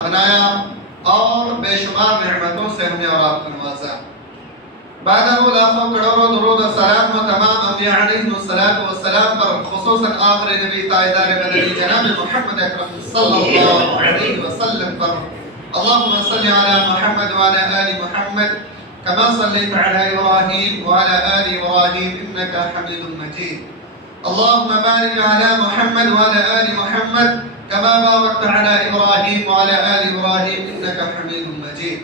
بنایا اور بے شمار نعمتوں سے ہمیں اور آپ کو نوازا۔ بعدہ لاکھوں کروڑوں درود و سلام و تمام انبیاء علیہ السلام پر، خصوصاً آخر نبی تاجدار بدری جناب محمد اکرم صلی اللہ علیہ وسلم پر۔ اللہم صلی علی محمد وعلی آل محمد كما صليت على إبراهيم وعلى آل إبراهيم إنك حميد مجيد. اللهم بارك على محمد وعلى آل محمد كما باركت على إبراهيم وعلى آل إبراهيم إنك حميد مجيد.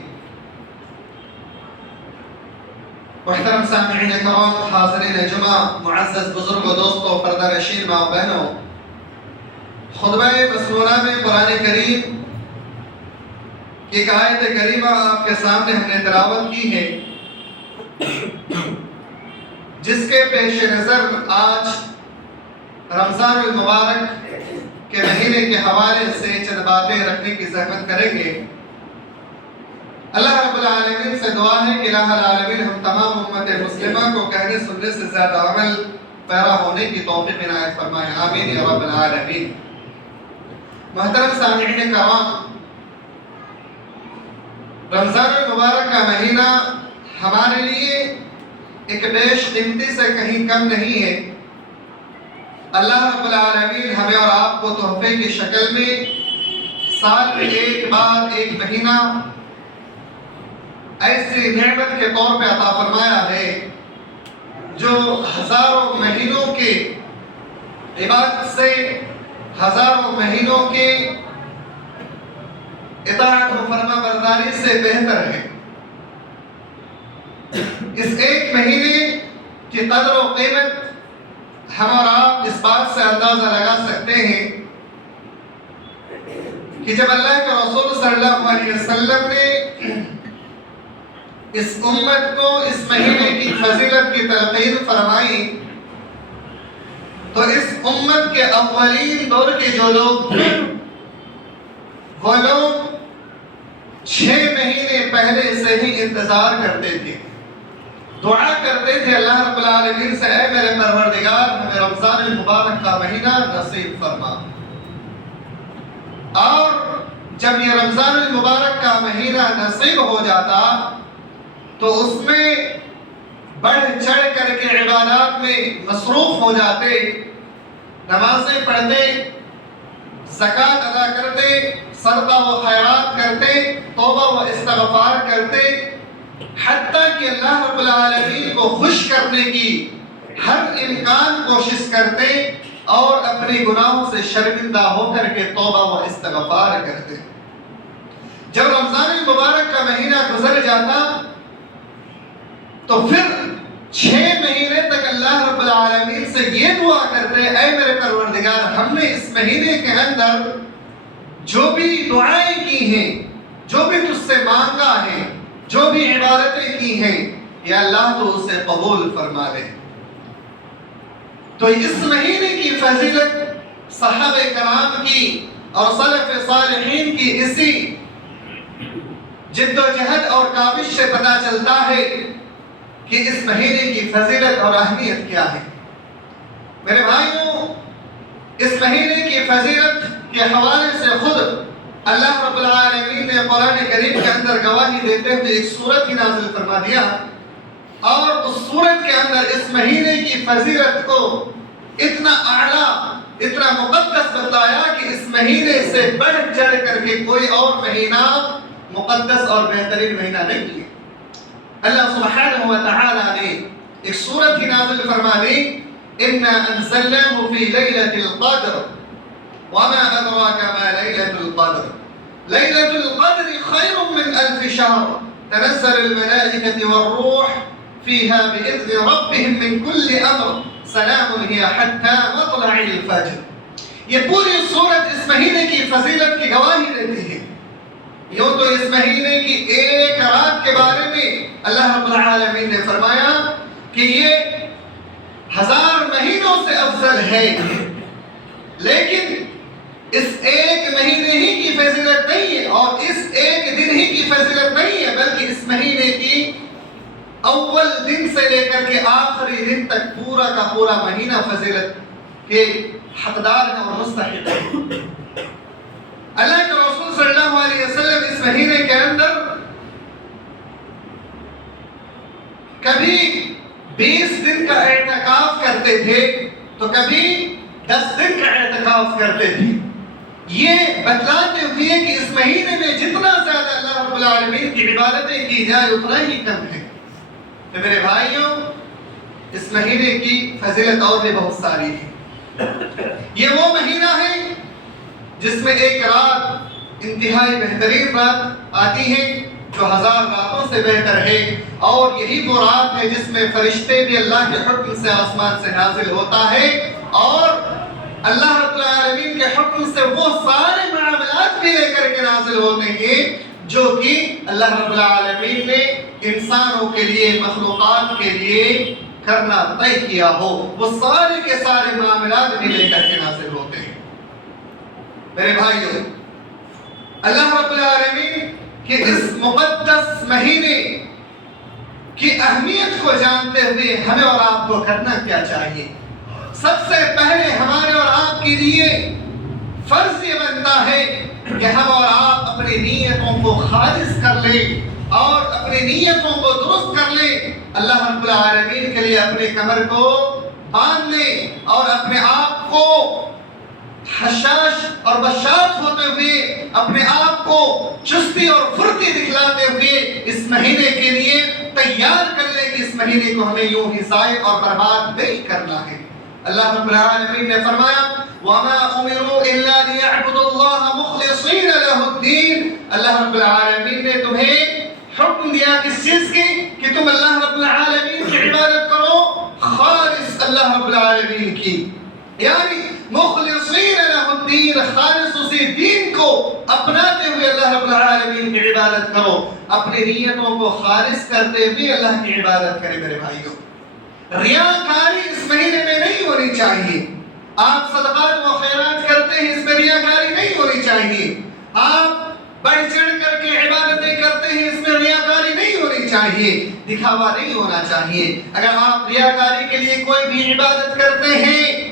محترم سامعین کرام، حاضرین جمعہ، معزز بزرگ و دوستوں، پردہ نشین ماں و بہنوں، خطبہ مسنونہ میں قرآن کریم ایک آیت کریمہ آپ کے سامنے ہم نے تلاوت کی ہے، جس کے پیش نظر آج رمضان المبارک کے مہینے کے حوالے سے چند باتیں رکھنے کی زحمت کریں گے۔ اللہ رب العالمین سے دعا ہے کہ الہ العالمین ہم تمام امت مسلمہ کو کہنے سننے سے زیادہ عمل پیرا ہونے کی توفیق عنایت فرمائے، آمین یا رب العالمین۔ محترم سامعین کرام، رمضان المبارک کا مہینہ ہمارے لیے ایک بیش قیمتی سے کہیں کم نہیں ہے۔ اللہ رب العالمین ہمیں اور آپ کو تحفے کی شکل میں سال میں ایک بار ایک مہینہ ایسی نعمت کے طور پہ عطا فرمایا ہے جو ہزاروں مہینوں کے عبادت سے، ہزاروں مہینوں کے اطاعت و فرما برداری سے بہتر ہے۔ اس ایک مہینے کی قدر و قیمت ہم اور آپ اس بات سے اندازہ لگا سکتے ہیں کہ جب اللہ کے رسول صلی اللہ علیہ وسلم نے اس امت کو اس مہینے کی فضیلت کی تلقین فرمائی تو اس امت کے اولین دور کے جو لوگ تھے وہ لوگ 6 مہینے پہلے سے ہی انتظار کرتے تھے، دعا کرتے تھے اللہ رب العالمین سے، اے میرے پروردگار ہمیں رمضان المبارک کا مہینہ نصیب فرما۔ اور جب یہ رمضان المبارک کا مہینہ نصیب ہو جاتا تو اس میں بڑھ چڑھ کر کے عبادات میں مصروف ہو جاتے، نمازیں پڑھتے، زکوٰۃ ادا کرتے، صدقہ و خیرات کرتے، توبہ و استغفار کرتے، حتیٰ کہ اللہ رب العالمین کو خوش کرنے کی ہر امکان کوشش کرتے اور اپنے گناہوں سے شرمندہ ہو کر کے توبہ و استغفار کرتے۔ جب رمضان المبارک کا مہینہ گزر جاتا تو پھر 6 مہینے تک اللہ رب العالمین سے یہ دعا کرتے، اے میرے پروردگار ہم نے اس مہینے کے اندر جو بھی دعائیں کی ہیں، جو بھی تجھ سے مانگا ہے، جو بھی عبادتیں کی ہیں، یا اللہ تو اسے قبول فرما لے۔ تو اس مہینے کی فضیلت صحابہ کرام کی اور سلف صالحین کی اسی جد و جہد اور کاوش سے پتہ چلتا ہے کہ اس مہینے کی فضیلت اور اہمیت کیا ہے۔ میرے بھائیوں، اس مہینے کی فضیلت کے حوالے سے خود اللہ رب العالمین نے قرآن کریم کے اندر گواہی دیتے ہوئے ایک سورت ہی نازل فرما دیا، اور اس سورت کے اندر اس مہینے کی فضیلت کو اتنا اعلیٰ، اتنا مقدس بتایا کہ اس مہینے سے بڑھ چڑھ کر کے کوئی اور مہینہ مقدس اور بہترین مہینہ نہیں ہے۔ اللہ سبحانہ و تعالی نے ایک سورت ہی نازل فرما دی، اِنَّا أَنزَلْنَاهُ فِي لَيْلَةِ الْقَدْرِ وَمَا أَدْرَاكَ مَا لَيْلَةُ الْقَدْرِ لَيْلَةُ الْقَدْرِ خَيْرٌ مِّنْ أَلْفِ شَهْرٍ تَنَزَّلُ الْمَلَائِكَةُ وَالرُّوحُ فِيهَا بِإِذْنِ رَبِّهِم مِّن كُلِّ أَمْرٍ سَلَامٌ هِيَ حَتَّىٰ مَطْلَعِ الْفَجْرِ۔ یہ پوری سورت اس مہینے کی فضیلت کی گواہی دیتی ہے۔ یوں تو اس مہینے کی ایک رات کے بارے میں اللہ رب العالمین نے فرمایا کہ یہ 1000 مہینوں سے افضل ہے، لیکن اس ایک مہینے ہی کی فضیلت نہیں ہے اور اس ایک دن ہی کی فضیلت نہیں ہے، بلکہ اس مہینے کی اول دن سے لے کر کے آخری دن تک پورا کا پورا مہینہ فضیلت کے حقدار ہے اور مستحق ہے۔ اللہ کے رسول صلی اللہ علیہ اس مہینے کے اندر کبھی 20 دن کا اعتکاف کرتے تھے تو کبھی 10 دن کا اعتکاف کرتے تھے. یہ بتلاتے ہوئے کہ اس مہینے میں جتنا زیادہ اللہ رب العالمین کی عبادتیں کی جائے اتنا ہی کم ہے. تو میرے بھائیوں، اس مہینے کی فضیلت اور بھی بہت ساری ہے. یہ وہ مہینہ ہے جس میں ایک رات انتہائی بہترین رات آتی ہے جو 1000 راتوں سے بہتر ہے، اور یہی وہ رات ہے جس میں فرشتے بھی اللہ کے حکم سے آسمان سے نازل ہوتا ہے، اور اللہ رب العالمین کے حکم سے وہ سارے معاملات بھی لے کر کے نازل ہوتے ہیں جو کہ اللہ رب العالمین نے انسانوں کے لیے، مخلوقات کے لیے کرنا طے کیا ہو. وہ سارے کے سارے معاملات بھی لے کر کے نازل ہوتے ہیں. میرے بھائیوں، اللہ رب العالمین کہ اس مقدس مہینے کی اہمیت کو جانتے ہوئے ہمیں اور آپ کو کرنا کیا چاہیے؟ سب سے پہلے ہمارے اور آپ کے لیے فرض یہ بنتا ہے کہ ہم اور آپ اپنی نیتوں کو خالص کر لیں اور اپنی نیتوں کو درست کر لیں. اللہ رب العالمین کے لیے اپنے کمر کو باندھ لیں اور اپنے آپ کو حشاش اور بشاش ہوتے ہوئے، اپنے آپ کو چستی اور پھرتی دکھلاتے ہوئے اس مہینے کے لیے تیار کر لیں کہ اس مہینے کو ہمیں یوں ہی ضائع اور برباد نہیں کرنا ہے. اللہ رب العالمین نے فرمایا وَمَا أُمِرُوا إِلَّا لِيَعْبُدُوا اللَّهَ مُخْلِصِينَ لَهُ الدِّينَ. اللہ رب العالمین نے تمہیں حکم دیا کس چیز کی؟ کہ تم اللہ رب العالمین کی عبادت کرو، خالص اللہ رب العالمین کی، یعنی مخلصین لہ الدین، خالص اسی دین کو اپناتے ہوئے اللہ رب العالمین کی عبادت کرو. اپنی نیتوں کو خالص کرتے ہوئے اللہ کی عبادت کرے. میرے بھائیوں، ریاکاری اس مہینے میں نہیں ہونی چاہیے. آپ صدقات و خیرات کرتے ہیں، اس میں ریاکاری نہیں ہونی چاہیے. آپ بڑھ چڑھ کر کے عبادتیں کرتے ہیں، اس میں ریاکاری نہیں ہونی چاہیے، دکھاوا نہیں ہونا چاہیے. اگر آپ ریاکاری کے لیے کوئی بھی عبادت کرتے ہیں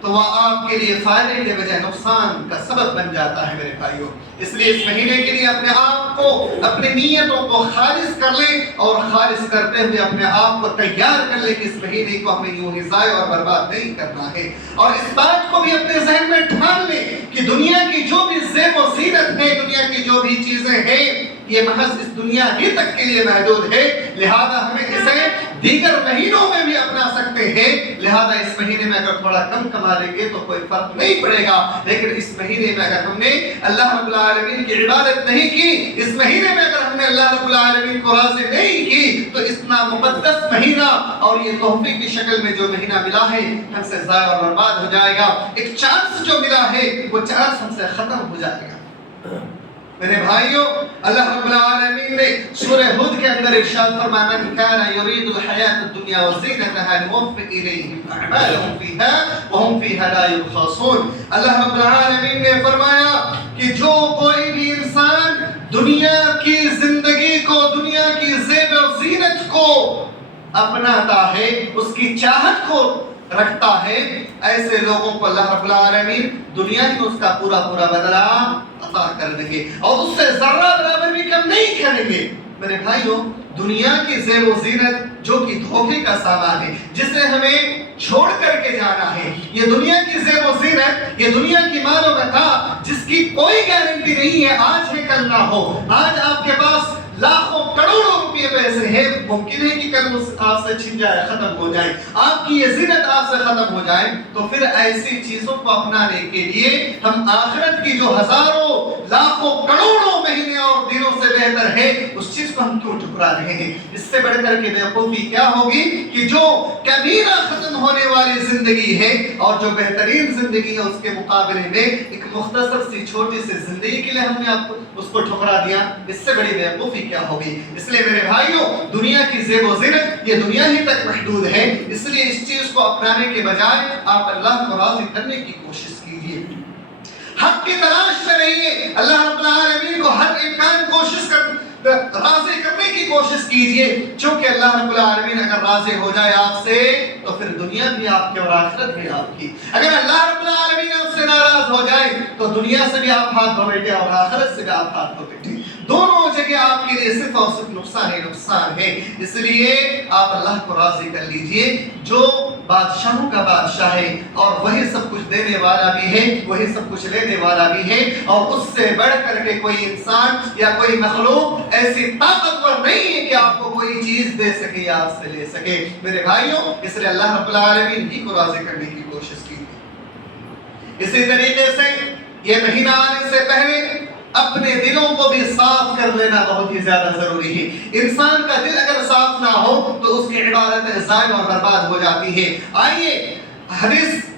تو وہ آپ کے لیے فائدے کے بجائے نقصان کا سبب بن جاتا ہے. میرے بھائیوں، اس لیے اس مہینے کے لیے اپنے آپ کو، اپنی نیتوں کو خالص کر لیں اور خالص کرتے ہوئے اپنے آپ کو تیار کر لیں کہ اس مہینے کو ہمیں یوں ہی ضائع اور برباد نہیں کرنا ہے. اور اس بات کو بھی اپنے ذہن میں ٹھان لیں کہ دنیا کی جو بھی زیب و زینت ہے، دنیا کی جو بھی چیزیں ہیں، یہ محض اس دنیا ہی تک کے لیے محدود ہے. لہذا ہمیں اسے دیگر مہینوں میں بھی اپنا سکتے ہیں. لہذا اس مہینے میں اگر تھوڑا کم کما لیں گے تو کوئی فرق نہیں پڑے گا، لیکن اس مہینے میں اگر ہم نے اللہ رب العالمین کی عبادت نہیں کی، اس مہینے میں اگر ہم نے اللہ رب العالمین کو راضی نہیں کی، تو اتنا مقدس مہینہ اور یہ تحفے کی شکل میں جو مہینہ ملا ہے ہم سے ضائع اور برباد ہو جائے گا. ایک چانس جو ملا ہے وہ چانس ہم سے ختم ہو جائے گا. میرے بھائیوں، اللہ رب العالمین نے سورہ ہود کے اندر ارشاد فرمایا من کان یرید الحیاۃ الدنیا وزینتها نوفی الیہم اعمالهم فیہا وہم فیہا لا یبخسون. اللہ رب العالمین نے فرمایا کہ جو کوئی بھی انسان دنیا کی زندگی کو، دنیا کی زیب و زینت کو اپناتا ہے، اس کی چاہت کو رکھتا ہے، ایسے لوگوں کو اللہ رب العالمین دنیا میں اس کا پورا پورا بدلہ عطا کر دیں گے اور اس سے ذرہ برابر بھی کم نہیں کریں گے. میرے بھائیوں، دنیا کی زیب و زینت جو کہ دھوکے کا سامان ہے، جسے ہمیں چھوڑ کر کے جانا ہے، یہ دنیا کی زیب و زینت، یہ دنیا کی مال و متاع جس کی کوئی گارنٹی نہیں ہے آج ہے کل نہ ہو. آج آپ کے پاس لاکھوں کروڑوں روپے پیسے ہیں، ممکن ہے کہ کل آپ سے چھن جائے، ختم ہو جائے، آپ کی یہ زینت آپ سے ختم ہو جائے. تو پھر ایسی چیزوں کو اپنانے کے لیے ہم آخرت کی جو ہزاروں لاکھوں کروڑوں مہینے اور دنوں سے بہتر ہے اس چیز کو ہم کیوں ٹھکرا رہے ہیں؟ اس سے بڑھ کر کے بیوقوفی کیا ہوگی کہ جو کبھی نہ ختم ہونے والی زندگی ہے اور جو بہترین زندگی ہے اس کے مقابلے میں ایک مختصر سی چھوٹی سی زندگی کے لیے ہم نے آپ کو اس کو ٹھکرا دیا. اس سے بڑی بیوقوفی کیا ہوگی؟ اس لیے میرے بھائیوں، دنیا کی زیب و زینت یہ دنیا ہی تک محدود ہے. اس لیے اس چیز کو اپنانے کے بجائے آپ اللہ کو راضی کرنے کی کوشش کیجیے. حق کی تلاش میں رہیے، اللہ رب العالمین کو ہر امکان کوشش راضی کرنے کی کوشش کیجئے، چونکہ اللہ رب العالمین اگر راضی ہو جائے آپ سے تو پھر دنیا بھی آپ کی اور آخرت بھی آپ کی۔ اگر اللہ رب العالمین آپ سے ناراض ہو جائے تو دنیا سے بھی آپ ہاتھ دھو بیٹھے اور آخرت سے بھی آپ ہاتھ دھو بیٹھے، دونوں جگہ آپ کے لیے صرف اور صرف نقصان ہی نقصان ہے۔ اس لیے آپ اللہ کو راضی کر لیجئے جو بادشاہوں کا بادشاہ ہے، اور وہی سب کچھ دینے والا بھی ہے، وہی سب کچھ لینے والا بھی ہے، اور اس سے بڑھ کر کے کوئی انسان یا کوئی مخلوق ایسی طاقتور نہیں ہے کہ آپ کو کوئی چیز دے سکے یا آپ سے لے سکے۔ میرے بھائیوں، اس لیے اللہ رب العالمین ہی کو راضی کرنے کی کوشش کی۔ اسی طریقے سے یہ مہینہ آنے سے پہلے اپنے دلوں کو بھی صاف کر لینا بہت ہی زیادہ ضروری ہے۔ انسان کا دل اگر صاف نہ ہو تو اس کی عبادتیں ضائع اور برباد ہو جاتی ہے۔ آئیے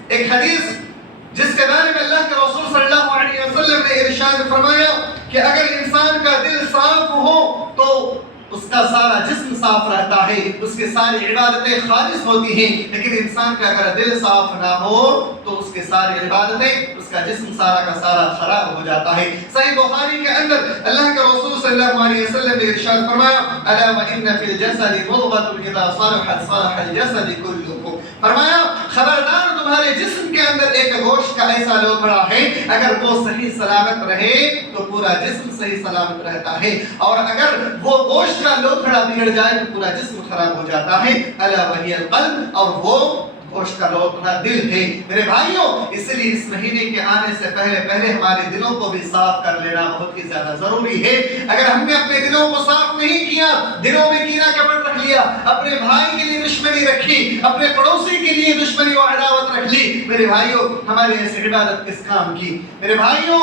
ایک حدیث جس کے بارے میں اللہ کے رسول صلی اللہ علیہ وسلم نے ارشاد فرمایا کہ اگر انسان کا دل صاف ہو تو اس کا سارا جسم صاف رہتا ہے، اس کی ساری عبادتیں خالص ہوتی ہیں، لیکن انسان کا اگر دل صاف نہ ہو تو اس کی ساری عبادتیں، اس کا جسم سارا کا سارا خراب ہو جاتا ہے۔ صحیح بخاری کے اندر اللہ کے رسول صلی اللہ علیہ وسلم نے ارشاد فرمایا الا وان فی الجسد مضغۃ اذا صلحت صلح الجسد كله، فرمایا خبردار تمہارے جسم کے اندر ایک گوشت کا ایسا لوتھڑا ہے، اگر وہ صحیح سلامت رہے تو پورا جسم صحیح سلامت رہتا ہے، اور اگر وہ گوشت کا لوتھڑا بگڑ جائے تو پورا جسم خراب ہو جاتا ہے۔ الا وہی القلب، اور وہ گوشت کا لوتھڑا دل ہے۔ میرے بھائیوں، اس لیے اس مہینے کے آنے سے پہلے ہمارے دلوں کو بھی صاف کر لینا بہت ہی زیادہ ضروری ہے۔ اگر ہم نے اپنے دلوں کو صاف نہیں کیا، دلوں میں کینہ کپٹ رکھ لیا، اپنے بھائی کے لیے دشمنی رکھی، اپنے پڑوسی کے لیے دشمنی و عداوت رکھ لی، میرے بھائیوں ہماری ایسی عبادت کس کام کی؟ میرے بھائیوں،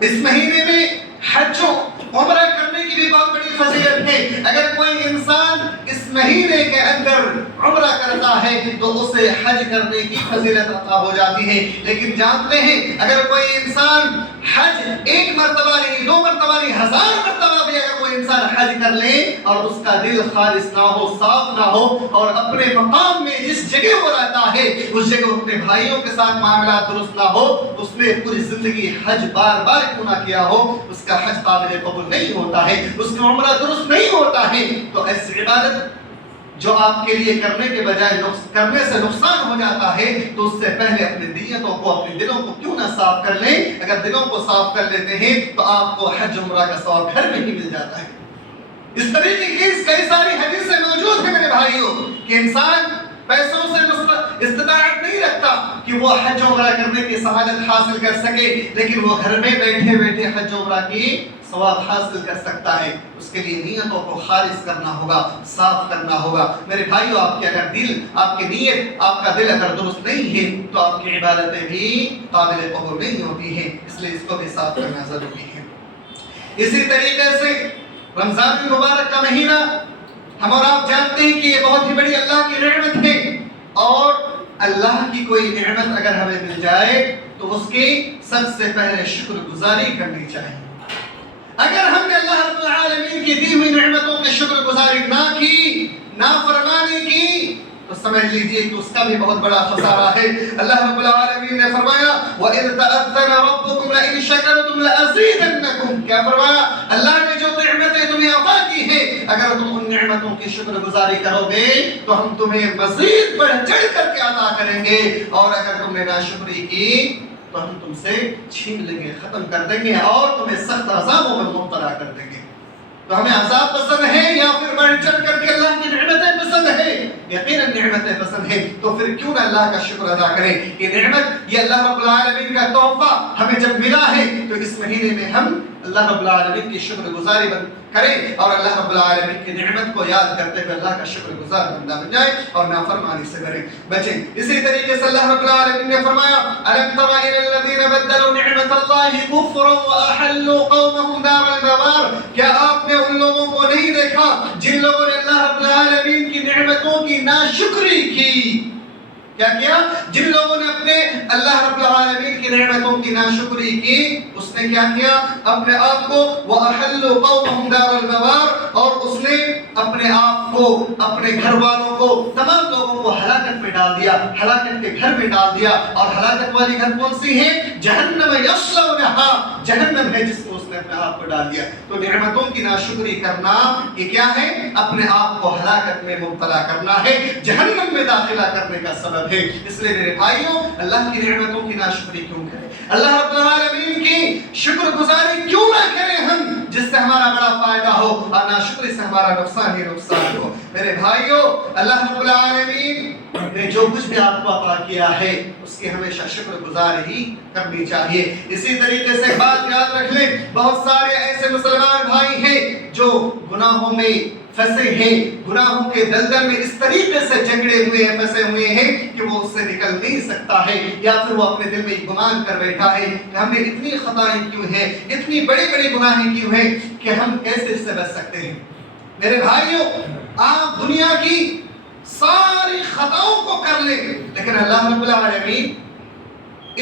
اس مہینے میں حج و عمرہ کرنے کی بھی بہت بڑی فضیلت ہے۔ اگر کوئی انسان اس مہینے کے اندر عمرہ کرتا ہے تو اسے حج کرنے کی فضیلت عطا ہو جاتی ہے، لیکن جانتے ہیں اگر کوئی انسان حج ایک مرتبہ نہیں، دو مرتبہ نہیں، 1000 مرتبہ بھی اگر کوئی انسان حج کر لے اور اس کا دل خالص نہ ہو، صاف نہ ہو، اور اپنے مقام میں جس جگہ وہ رہتا ہے اس جگہ اپنے بھائیوں کے ساتھ معاملات درست نہ ہو، اس نے پوری زندگی حج بار بار کیوں نہ کیا ہو، اس کا حج قابل قبول نہیں ہوتا ہے، اس کا عمرہ درست نہیں ہوتا ہے۔ تو ایسی عبادت جو آپ کے لیے کرنے کے بجائے کرنے سے نقصان ہو جاتا ہے، تو اس سے پہلے اپنی نیتوں کو، اپنے دلوں کو کیوں نہ صاف کر لیں؟ اگر دلوں کو صاف کر لیتے ہیں تو آپ کو حج عمرہ کا ثواب گھر میں ہی مل جاتا ہے۔ اس طریقے کی کئی ساری حدیثیں موجود ہیں میرے بھائیوں کہ انسان پیسوں سے استطاعت نہیں رکھتا کہ وہ حج عمرہ کرنے کی سعادت حاصل کر سکے، لیکن وہ گھر میں بیٹھے بیٹھے حج عمرہ کی ثواب حاصل کر سکتا ہے۔ اس کے لیے نیتوں کو خالص کرنا ہوگا، صاف کرنا ہوگا۔ میرے بھائیوں، آپ کے اگر دل، آپ کی نیت، آپ کا دل اگر درست نہیں ہے تو آپ کی عبادتیں بھی قابل قبول نہیں ہوتی ہیں، اس لیے اس کو بھی صاف کرنا ضروری ہے۔ اسی طریقے سے رمضان المبارک کا مہینہ ہم اور آپ جانتے ہیں کہ یہ بہت ہی بڑی اللہ کی نعمت ہے، اور اللہ کی کوئی نعمت اگر ہمیں مل جائے تو اس کی سب سے پہلے شکر گزاری کرنی چاہیے۔ اگر ہم نے اللہ رب العالمین کی دی ہوئی نعمتوں کی شکر گزاری نہ کی، نافرمانی کی، تو سمجھ لیجئے کہ اس کا بھی بہت بڑا خسارہ ہے۔ اللہ رب العالمین نے فرمایا وَإِذْ تَأَذَّنَ رَبُّكُمْ لَئِن شَكَرْتُمْ لَأَزِيدَنَّكُمْ، کیا فرمایا؟ اللہ نے جو نعمتیں تمہیں عطا کی ہیں، اگر تم ان نعمتوں کی شکر گزاری کرو گے تو ہم تمہیں مزید بڑھ چڑھ کر کے عطا کریں گے، اور اگر تم نے ناشکری کی تو ہم تم سے چھین لیں گے، ختم کر دیں گے، اور تمہیں سخت عذابوں میں مبتلا کر دیں گے۔ تو ہمیں عذاب پسند ہے یا پھر بڑھ چڑھ کر کے اللہ کی نعمتیں پسند ہے؟ یقیناً نعمتیں پسند ہے، تو پھر کیوں نہ اللہ کا شکر ادا کریں؟ یہ نعمت، یہ اللہ رب العالمین کا تحفہ ہمیں جب ملا ہے تو اس مہینے میں ہم اللہ رب العالمین کی شکر گزاری کریں، اور اللہ رب العالمین کی نعمت کو یاد کرتے ہوئے اللہ کا شکر گزار بندہ بن جائے اور نافرمانی سے بچیں۔ اسی طریقے سے اللہ رب العالمین نے فرمایا أَلَمْ تَرَ إِلَى الَّذِينَ بَدَّلُوا نِعْمَةَ اللَّهِ كُفْرًا وَأَحَلُّوا قَوْمَهُمْ دَارَ الْبَوَارِ، کیا آپ نے ان لوگوں کو نہیں دیکھا جن لوگوں نے اللہ رب العالمین کی نعمتوں کی ناشکری کی؟ کیا کیا؟ جن لوگوں نے اپنے اللہ رب العالمین کی نعمتوں کی ناشکری کی، اس نے کیا کیا؟ اپنے آپ کو وَأَحَلُّوا قَوْمَهُمْ دَارَ الْبَوَارِ، اور اس نے اپنے آپ کو، اپنے گھر والوں کو، تمام لوگوں کو ہلاکت میں ڈال دیا، ہلاکت کے گھر میں ڈال دیا. اور ہلاکت والی گھر کون سی ہے؟ جہنم یصلونہا، جہنم ہے جس کو اس نے اپنے آپ کو ڈال دیا. تو نعمتوں کی ناشکری کرنا یہ کیا ہے؟ اپنے آپ کو ہلاکت میں مبتلا کرنا ہے، جہنم میں داخلہ کرنے کا سبب ہے. اس لیے میرے بھائیوں، اللہ کی نعمتوں کی ناشکری کیوں کریں؟ اللہ رب العالمین کی شکر گزاری کیوں نہ کریں ہم، جس سے ہمارا بڑا فائدہ ہو اور ناشکری سے ہمارا نقصان ہی نقصان ہو. میرے بھائیوں، اللہ رب العالمین نے جو کچھ بھی آپ کو عطا کیا ہے اس کی ہمیشہ شکر گزار ہی کرنی چاہیے. اسی طریقے سے بات یاد رکھ لیں، بہت سارے ایسے مسلمان بھائی ہیں جو گناہوں میں پھنسے ہیں، گناہوں کے دلدل میں اس طریقے سے جکڑے ہوئے ہیں، پھنسے ہوئے ہیں کہ وہ اس سے نکل نہیں سکتا ہے، یا پھر وہ اپنے دل میں گمان کر بیٹھا ہے کہ ہم نے اتنی خطائیں کیوں ہیں، اتنی بڑی بڑی گناہیں کیوں ہیں کہ ہم کیسے اس سے بچ سکتے ہیں. میرے بھائیوں، آپ دنیا کی ساری خطاؤں کو کر لیں، لیکن اللہ رب العالمین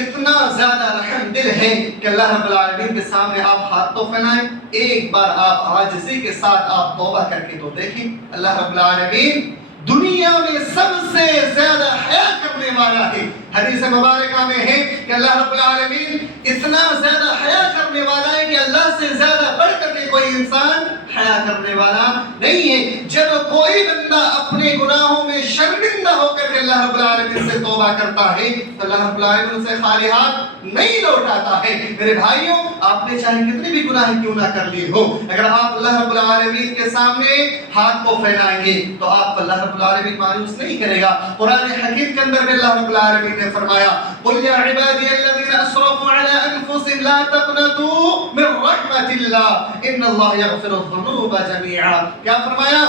اتنا زیادہ رحم دل ہے کہ اللہ رب العالمین کے سامنے آپ ہاتھ تو پھیلائیں، ایک بار آپ عاجزی کے ساتھ آپ توبہ کر کے تو دیکھیں. اللہ رب العالمین دنیا میں سب سے زیادہ حیا کرنے والا ہے. حدیث مبارکہ میں ہے کہ اللہ رب العالمین اتنا زیادہ حیا کرنے والا ہے کہ اللہ سے زیادہ بڑھ کر کے کوئی انسان حیا کرنے والا نہیں ہے. جب کوئی بندہ اپنے گناہوں میں شرمندہ ہو کر کے اللہ رب العالمین سے توبہ کرتا ہے تو اللہ رب العالمین اسے خالی ہاتھ نہیں لوٹاتا ہے. میرے بھائیوں، آپ نے چاہے کتنی بھی گناہ کیوں نہ کر لی ہو، اگر آپ اللہ رب العالمین کے سامنے ہاتھ کو پھیلائیں گے تو آپ کو اللہ رب العالمین مایوس نہیں کرے گا. قرآن حکیم کے اندر بھی اللہ رب العالمین نے فرمایا قُلْ يَا عِبَادِيَ الَّذِينَ أَسْرَفُوا عَلَىٰ أَنفُسِهِمْ لَا تَقْنَطُوا مِن رَحْمَةِ اللَّهِ إِنَّ اللَّهَ يَغْفِرُ الذُّنُوبَ جَمِيعًا. کیا فرمایا؟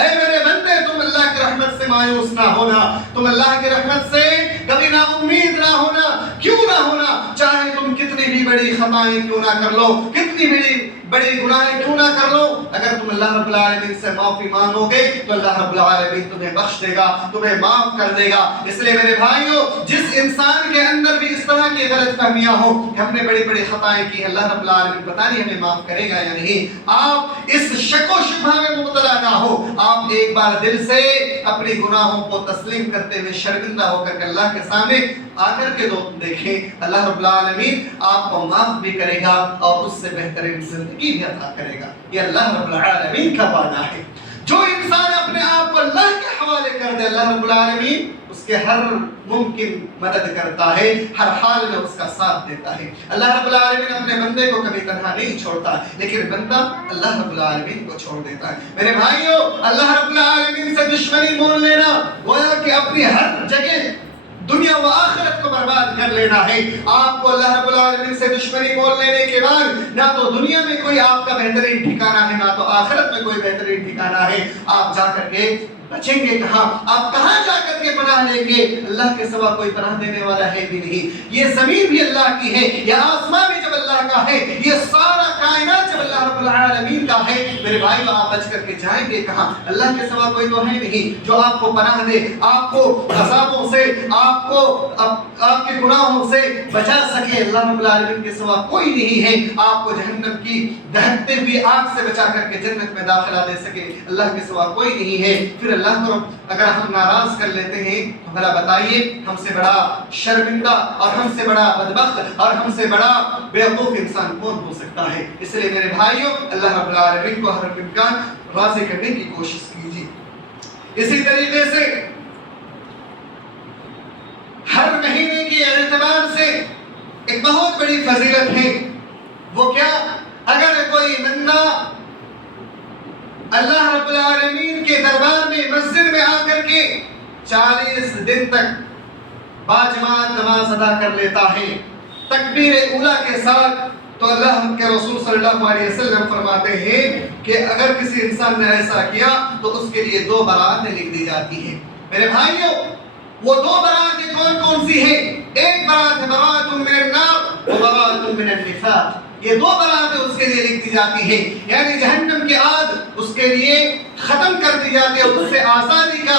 اے میرے بندے، تم اللہ کی رحمت سے مایوس نہ ہونا، تم اللہ کی رحمت سے کبھی نا امید نہ ہونا. کیوں نہ ہونا؟ چاہے تم کتنی بھی بڑی خطائیں کیوں نہ کر لو، کتنی بڑی گناہیں کیوں نہ کر لو، اگر تم اللہ رب العالمین سے معافی مانگو گے تو اللہ رب العالمین تمہیں بخش دے گا، تمہیں معاف کر دے گا. اس لیے میرے بھائیوں، جس انسان کے اندر بھی اس طرح کی غلط فہمیاں ہوں کہ ہم نے بڑی بڑی خطائیں کی، اللہ رب العالمین پتہ نہیں ہمیں معاف کرے گا یا نہیں، آپ اس شک و شبہ میں مبتلا نہ ہو. آپ ایک بار دل سے اپنے گناہوں کو تسلیم کرتے ہوئے شرمندہ ہو کر کے اللہ کے سامنے آ کر کے دیکھیں، اللہ رب العالمین آپ کو معاف بھی کرے گا اور اس سے بہترین زندگی بھی عطا کرے گا. یہ اللہ رب العالمین کا وعدہ ہے. جو انسان اپنے آپ کو اللہ کے حوالے کر دے، اللہ رب العالمین اس کے ہر ممکن مدد کرتا ہے، ہر حال میں اس کا ساتھ دیتا ہے. اللہ رب العالمین اپنے بندے کو کبھی تنہا نہیں چھوڑتا، لیکن بندہ اللہ رب العالمین کو چھوڑ دیتا ہے. میرے بھائیوں، اللہ رب العالمین سے دشمنی مول لینا گویا کہ اپنی ہر جگہ دنیا و آخرت کو برباد کر لینا ہے. آپ کو اللہ رب العالمین سے دشمنی مول لینے کے بعد نہ تو دنیا میں کوئی آپ کا بہترین ٹھکانہ ہے، نہ تو آخرت میں کوئی بہترین ٹھکانہ ہے. آپ جا کر کے بچیں گے کہاں؟ آپ کہاں جا کر کے پناہ لیں گے؟ اللہ کے سوا کوئی پناہ دینے والا ہے بھی نہیں. یہ زمین بھی اللہ کی ہے، یہ آسمان بھی جب اللہ کا ہے، یہ سارا کائنات جب اللہ رب العالمین کا ہے. میرے بھائی، آپ بچ کر کے جائیں گے کہاں؟ اللہ کے سوا کوئی تو ہے نہیں جو آپ کو پناہ دے، آپ کو عذابوں سے، آپ کو آپ کے گناہوں سے بچا سکے. اللہ رب العالمین کے سوا کوئی نہیں ہے. آپ کو جہنم کی دہکتے ہوئی آگ سے بچا کر کے جنت میں داخلہ دے سکے، اللہ کے سوا کوئی نہیں ہے. پھر اللہ کو اگر ہم ناراض کر لیتے ہیں تو بھلا بتائیے ہم سے بڑا شرمندہ اور ہم سے بڑا بدبخت اور ہم سے بڑا بیوقوف انسان کون ہو سکتا ہے؟ اس لیے میرے بھائیوں، اللہ رب العالمین کو ہر امکان راضی کرنے کی کوشش کیجیے. اسی طریقے سے ہر مہینے کے اعتبار سے ایک بہت بڑی فضیلت ہے. وہ کیا؟ اگر کوئی بندہ اللہ رب العالمین کے دربار میں مسجد میں آ کر کے 40 دن تک باجماعت نماز ادا کر لیتا ہے تکبیر اولیٰ کے ساتھ، تو اللہ کے رسول صلی اللہ علیہ وسلم فرماتے ہیں کہ اگر کسی انسان نے ایسا کیا تو اس کے لیے 2 براتیں لکھ دی جاتی ہیں. میرے بھائیوں، وہ 2 براتیں کون کون سی ہیں؟ ایک برات برات من النار و برات من النفاق. یہ 2 براتیں اس کے لیے لکھ دی جاتی ہیں، یعنی جہنم کی آگ اس کے لیے ختم کر دی جاتی ہے، اس سے آزادی کا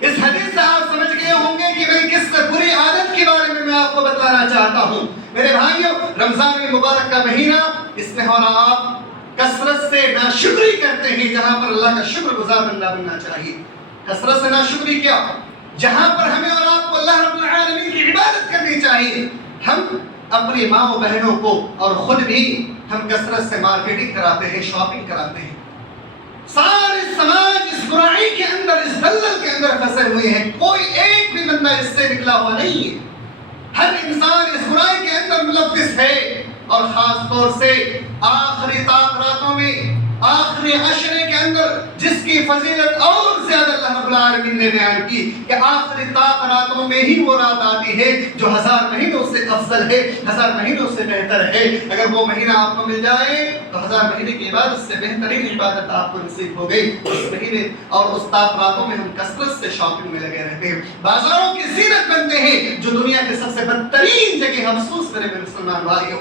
اس حدیث سے آپ سمجھ گئے ہوں گے کہ میں کس بری عادت کے بارے میں آپ کو بتلانا چاہتا ہوں۔ میرے بھائیوں، رمضان المبارک کا مہینہ، اس میں اور آپ کثرت سے ناشکری کرتے ہیں، جہاں پر اللہ کا شکر گزار بندہ بننا چاہیے۔ کثرت سے ناشکری کیا؟ جہاں پر ہمیں اور آپ کو اللہ رب العالمین کی عبادت کرنی چاہیے، ہم اپنی ماں و بہنوں کو اور خود بھی ہم کثرت سے مارکیٹنگ کراتے ہیں، شاپنگ کراتے ہیں۔ سارے سماج اس برائی کے اندر، اس دلدل کے اندر پھنسے ہوئے ہیں، کوئی ایک بھی بندہ اس سے نکلا ہوا نہیں ہے۔ ہر انسان اس برائی کے اندر ملوث ہے، اور خاص طور سے آخری راتوں میں، آخری عشرے کے اندر جس کی فضیلت اور زیادہ اللہ رب العالمین نے بیان کی کہ آخری راتوں میں ہی وہ رات آتی ہے جو 1000 مہینوں سے افضل ہے، 1000 مہینوں سے بہتر ہے۔ اگر وہ مہینہ آپ کو مل جائے تو 1000 مہینے کی عبادت سے بہترین عبادت آپ کو نصیب ہو گئی۔ اس مہینے اور اس راتوں میں ہم کثرت سے شاپنگ میں لگے رہتے ہیں، بازاروں کی زینت بنتے ہیں، جو دنیا کے سب سے بدترین جگہ۔ افسوس کرے میرے مسلمان بھائیوں،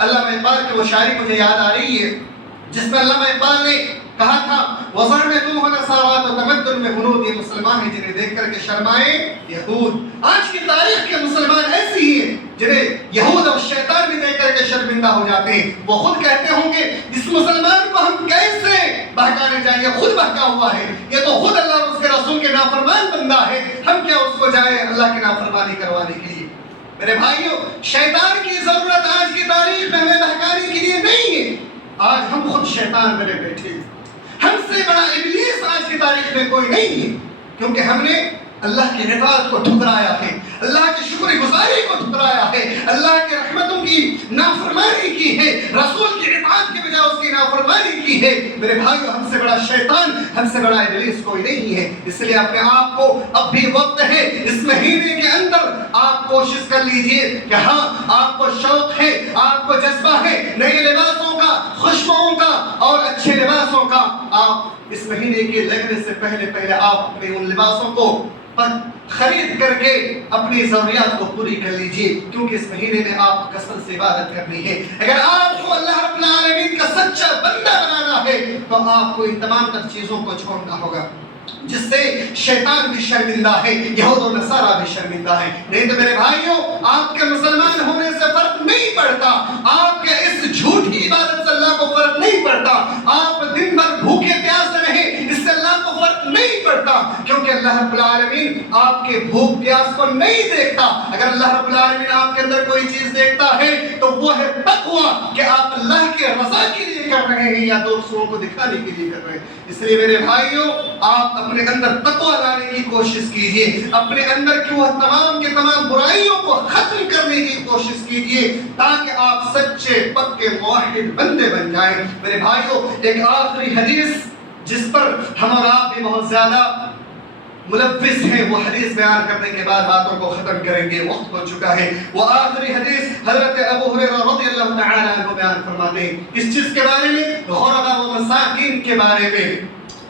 علامہ اقبال کی وہ شاعری مجھے یاد آ رہی ہے جس میں علامہ اقبال نے کہا تھا، وَظَعْنَتُمْ وَنَصَارَاتُ تَمَدُّنْ میں ہنود، یہ مسلمان ہیں جنہیں دیکھ کر کے شرمائے یہود۔ آج کی تاریخ کے مسلمان ایسی ہی ہیں جنہیں یہود اور شیطان بھی دیکھ کر کے شرمندہ ہو جاتے ہیں۔ وہ خود کہتے ہوں گے اس مسلمان کو ہم کیسے بہکانے جائیں، یہ خود بہکا ہوا ہے، یہ تو خود اللہ اور اس کے رسول کے نافرمان بندہ ہے، ہم کیا اس کو جائیں اللہ کی نافرمانی کروانے کے لیے۔ میرے بھائیوں، شیطان کی ضرورت آج کی تاریخ میں ہمیں بہکانے کے لیے نہیں ہے، آج ہم خود شیطان بنے بیٹھے ہیں۔ ہم سے بڑا ابلیس آج کی تاریخ میں کوئی نہیں ہے، کیونکہ ہم نے اللہ کی اطاعت کو ٹھکرایا ہے، اللہ کی شکر گزاری کو ٹھکرایا ہے، اللہ کے رحمتوں کی نافرمانی کی ہے، رسول کی اطاعت کے بجائے اس کی نافرمانی کی ہے۔ میرے بھائیو، ہم سے بڑا شیطان، ہم سے بڑا ابلیس کوئی نہیں ہے۔ اس لیے اپنے آپ کو، اب بھی وقت ہے، اس مہینے کے اندر آپ کوشش کر لیجئے کہ ہاں، آپ کو شوق ہے، آپ کو جذبہ ہے نئے لباسوں کا، خوشبوؤں کا اور اچھے لباسوں کا، آپ اس مہینے کے لگنے سے پہلے آپ اپنے ان لباسوں کو خرید کر کے اپنی ضروریات کو پوری کر لیجئے، کیونکہ اس مہینے میں آپ کو کثرت سے عبادت کرنی ہے۔ اگر آپ کو اللہ رب العالمین کا سچا بندہ بنانا ہے تو آپ کو ان تمام تر چیزوں کو چھوڑنا ہوگا جس سے شیطان بھی شرمندہ ہے، یہود و نصارہ بھی شرمندہ ہے۔ نہیں تو میرے بھائیوں، آپ کے مسلمان ہونے سے فرق نہیں پڑتا، آپ کے اس جھوٹی عبادت سے اللہ کو فرق نہیں پڑتا، آپ دن بھر بھوکے پیاسے رہیں، اس سے اللہ کو فرق نہیں پڑتا، کیونکہ اللہ رب العالمین آپ کے بھوک پیاس کو نہیں دیکھتا۔ اگر اللہ رب العالمین آپ کے اندر کوئی چیز دیکھتا ہے تو وہ ہے تقویٰ، کہ آپ اللہ کے رضا کے لیے کر رہے ہیں یا دوسروں کو دکھانے کے لیے کر رہے ہیں۔ اس لیے میرے بھائیوں، آپ اپنے اندر تقویٰ لانے کی کوشش کیجئے، اپنے اندر کی وہ تمام کے تمام برائیوں کو ختم کرنے کی کوشش کیجئے، تاکہ آپ سچے پکے موحد بندے بن جائیں۔ میرے بھائیوں، ایک آخری حدیث جس پر ہم اور آپ بھی بہت زیادہ ملوث ہیں، وہ حدیث بیان کرنے کے بعد باتوں کو ختم کریں گے، وقت ہو چکا ہے۔ وہ آخری حدیث حضرت ابو ہریرہ رضی اللہ تعالی عنہ بیان فرماتے ہیں، کس چیز کے بارے میں؟ غرباء و مساکین کے بارے میں۔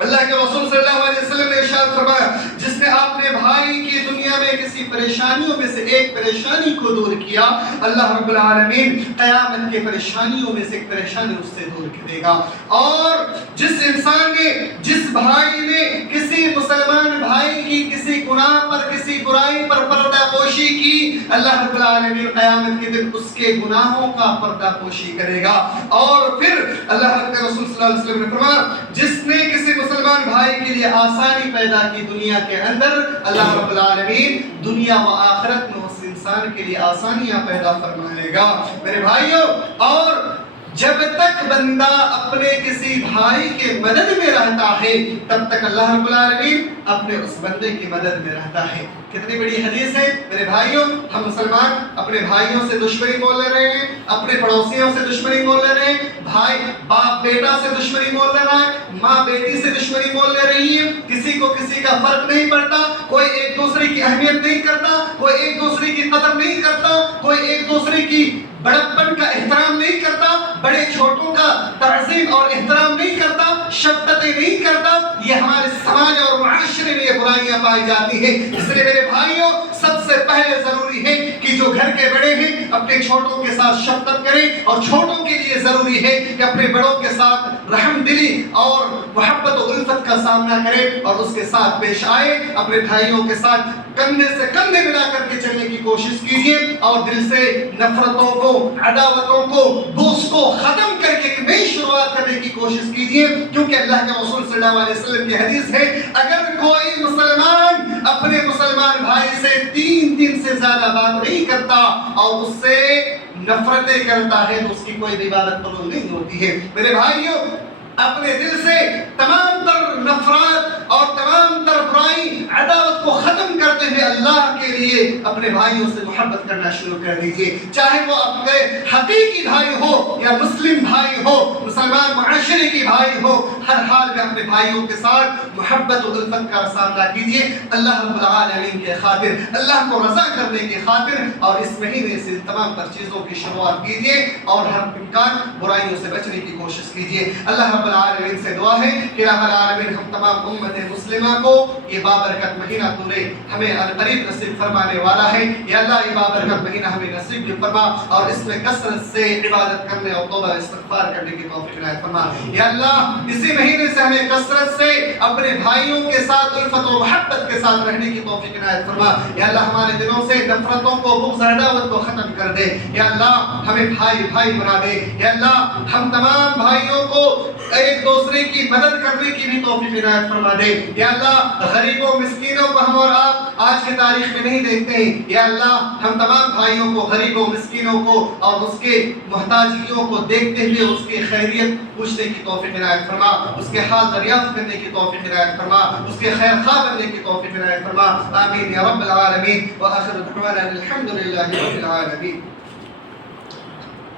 اللہ کے رسول صلی اللہ علیہ وسلم نے ارشاد فرمایا، جس نے اپنے بھائی کی دنیا میں کسی پریشانیوں میں سے ایک پریشانی کو دور کیا، اللہ رب العالمین قیامت کے پریشانیوں میں سے ایک پریشانی اس سے دور کرے گا۔ اور جس انسان نے، جس بھائی نے کسی مسلمان بھائی کی کسی گناہ پر، کسی برائی پر پردہ پوشی کی، اللہ رب العالمین قیامت کے دن اس کے گناہوں کا پردہ پوشی کرے گا۔ اور پھر اللہ کے رسول صلی اللہ علیہ وسلم نے فرمایا، جس نے کسی مسلمان بھائی کے لیے آسانی پیدا کی دنیا کے اندر، اللہ رب العالمین دنیا و آخرت میں اس انسان کے لیے آسانیاں پیدا فرمائے گا۔ میرے بھائیوں، اور جب تک بندہ اپنے کسی بھائی کے مدد میں رہتا ہے، تب تک اللہ رب العالمین اپنے اس بندے کی مدد میں رہتا ہے۔ کتنی بڑی حدیث ہے میرے بھائیوں۔ ہم مسلمان اپنے بھائیوں سے دشمنی مول لے رہے ہیں، اپنے پڑوسیوں سے دشمنی مول لے رہے ہیں، بھائی باپ بیٹا سے دشمنی مول لے رہا ہے، ماں بیٹی سے دشمنی مول لے رہی ہے، کسی کو کسی کا فرق نہیں پڑتا، کوئی ایک دوسرے کی اہمیت نہیں کرتا، کوئی ایک دوسرے کی قدر نہیں کرتا، کوئی ایک دوسرے کی بڑپن کا احترام نہیں کرتا، بڑے چھوٹوں کا تعظیم اور احترام نہیں کرتا، شفقتیں نہیں کرتا۔ یہ ہمارے سماج اور معاشرے میں یہ برائیاں پائی جاتی ہیں۔ اس لیے میرے بھائیوں، سب سے پہلے ضروری ہے کہ جو گھر کے بڑے ہیں اپنے چھوٹوں کے ساتھ شفقت کریں، اور چھوٹوں کے لیے ضروری ہے کہ اپنے بڑوں کے ساتھ رحم دلی اور محبت و الفت الفت کا سامنا کرے اور اس کے ساتھ پیش آئے. اپنے بھائیوں کے ساتھ کندھے سے کندھے ملا کر کے چلنے کی کوشش کیجیے اور دل سے نفرتوں کو، عداوتوں کو، بغض کو ختم کر کے ایک نئی شروعات کرنے کی کوشش کیجیے. کیونکہ اللہ کے رسول صلی اللہ علیہ وسلم کی حدیث ہے، اگر کوئی مسلمان اپنے مسلمان بھائی سے 3 دن سے زیادہ بات نہیں کرتا اور اس سے نفرتیں کرتا ہے تو اس کی کوئی عبادت قبول نہیں ہوتی ہے. میرے بھائیوں، اپنے دل سے تمام تر نفرت اور تمام تر برائی، عداوت کو ختم کرتے ہوئے اللہ کے لیے اپنے بھائیوں سے محبت کرنا شروع کر دیجیے. چاہے وہ اپنے حقیقی بھائی ہو یا مسلم بھائی ہو، مسلمان معاشرے کی بھائی ہو، ہر حال میں اپنے بھائیوں کے ساتھ محبت و الفت کا سامنا کیجیے. اللہ رب العالمین کے خاطر، اللہ کو رضا کرنے کی خاطر، اور اس مہینے سے تمام تر چیزوں کی شروعات کیجیے اور ہر امکان برائیوں سے بچنے کی کوشش کیجیے. اللہ رب العالمین سے دعا ہے کہ رب العالمین ہم تمام امت مسلمہ کو یہ بابرکت مہینہ تو نے ہمیں قریب نصیب فرمانے والا ہے. یا اللہ یہ بابرکت مہینہ ہمیں نصیب بھی فرما اور اس میں کثرت سے عبادت کرنے اور توبہ استغفار کرنے کی توفیق عنایت فرما. یا اللہ اسی مہینے سے ہمیں کثرت سے اپنے بھائیوں کے ساتھ الفت و محبت کے ساتھ رہنے کی توفیق عنایت فرما. یا اللہ ہمارے دلوں سے نفرتوں کو، بغض عداوت کو ختم کر دے. یا اللہ ہمیں بھائی بھائی بنا دے. یا اللہ ہم تمام بھائیوں کو ایک دوسرے کی مدد کرنے کی بھی توفیق عنایت فرما دے. یا اللہ غریبوں مسکینوں کو ہم اور آپ آج کی تاریخ میں نہیں دیکھتے ہیں. یا اللہ ہم تمام بھائیوں کو، غریبوں مسکینوں کو اور اس کے محتاجیوں کو دیکھتے ہوئے اس کی خیریت پوچھنے کی توفیق عنایت فرما، اس کے حال دریافت کرنے کی توفیق عنایت فرما، اس کے خیر خواہ بننے کی توفیق عنایت فرما. آمین یا رب العالمین. وآخر دعوانا الحمد للہ رب العالمین.